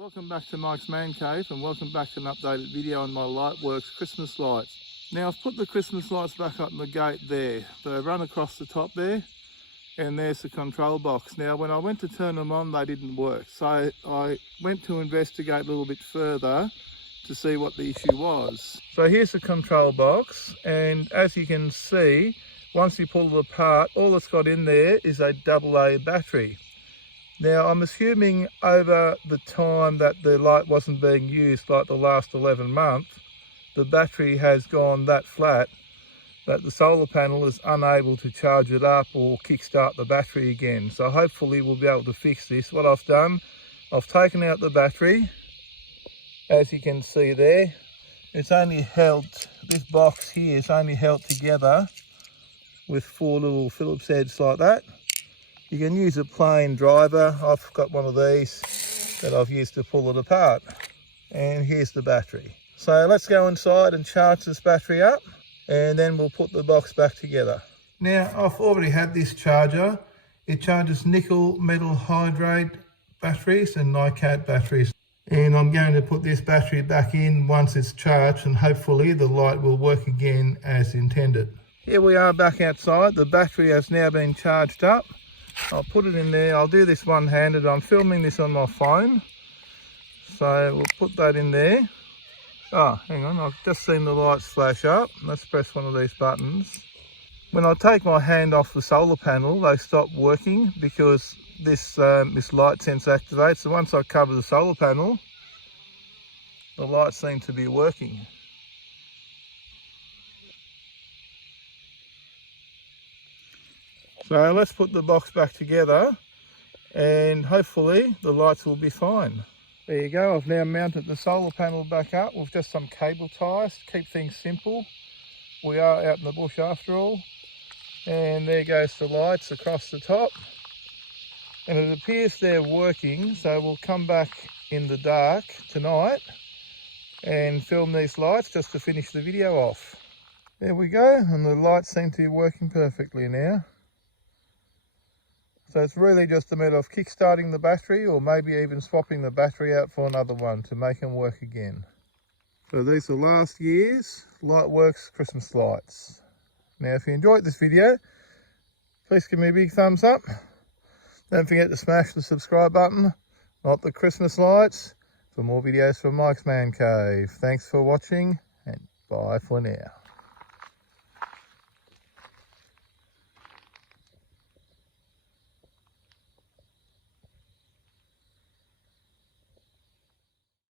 Welcome back to Mike's Man Cave and welcome back to an updated video on my Lytworx Christmas lights. Now I've put the Christmas lights back up in the gate there. They run across the top there and there's the control box. Now when I went to turn them on they didn't work, so I went to investigate a little bit further to see what the issue was. So here's the control box, and as you can see, once you pull it apart, all it's got in there is a AA battery. Now I'm assuming over the time that the light wasn't being used, like the last 11 months, the battery has gone that flat that the solar panel is unable to charge it up or kickstart the battery again. So hopefully we'll be able to fix this. What I've done, I've taken out the battery. As you can see there, it's only held, this box here is only held together with 4 little Phillips heads like that. You can use a plain driver. I've got one of these that I've used to pull it apart. And here's the battery. So let's go inside and charge this battery up, and then we'll put the box back together. Now I've already had this charger. It charges nickel metal hydrate batteries and NiCad batteries. And I'm going to put this battery back in once it's charged, and hopefully the light will work again as intended. Here we are back outside. The battery has now been charged up. I'll put it in there. I'll do this one-handed. I'm filming this on my phone, so we'll put that in there. Oh, hang on, I've just seen the lights flash up. Let's press one of these buttons. When I take my hand off the solar panel, they stop working because this light sense activates. So once I cover the solar panel, the lights seem to be working. So let's put the box back together and hopefully the lights will be fine. There you go, I've now mounted the solar panel back up with just some cable ties to keep things simple. We are out in the bush after all. And there goes the lights across the top. And it appears they're working, so we'll come back in the dark tonight and film these lights just to finish the video off. There we go, and the lights seem to be working perfectly now. So it's really just a matter of kick-starting the battery, or maybe even swapping the battery out for another one to make them work again. So these are last year's Lytworx Christmas lights. Now if you enjoyed this video, please give me a big thumbs up. Don't forget to smash the subscribe button, not the Christmas lights, for more videos from Mike's Man Cave. Thanks for watching and bye for now.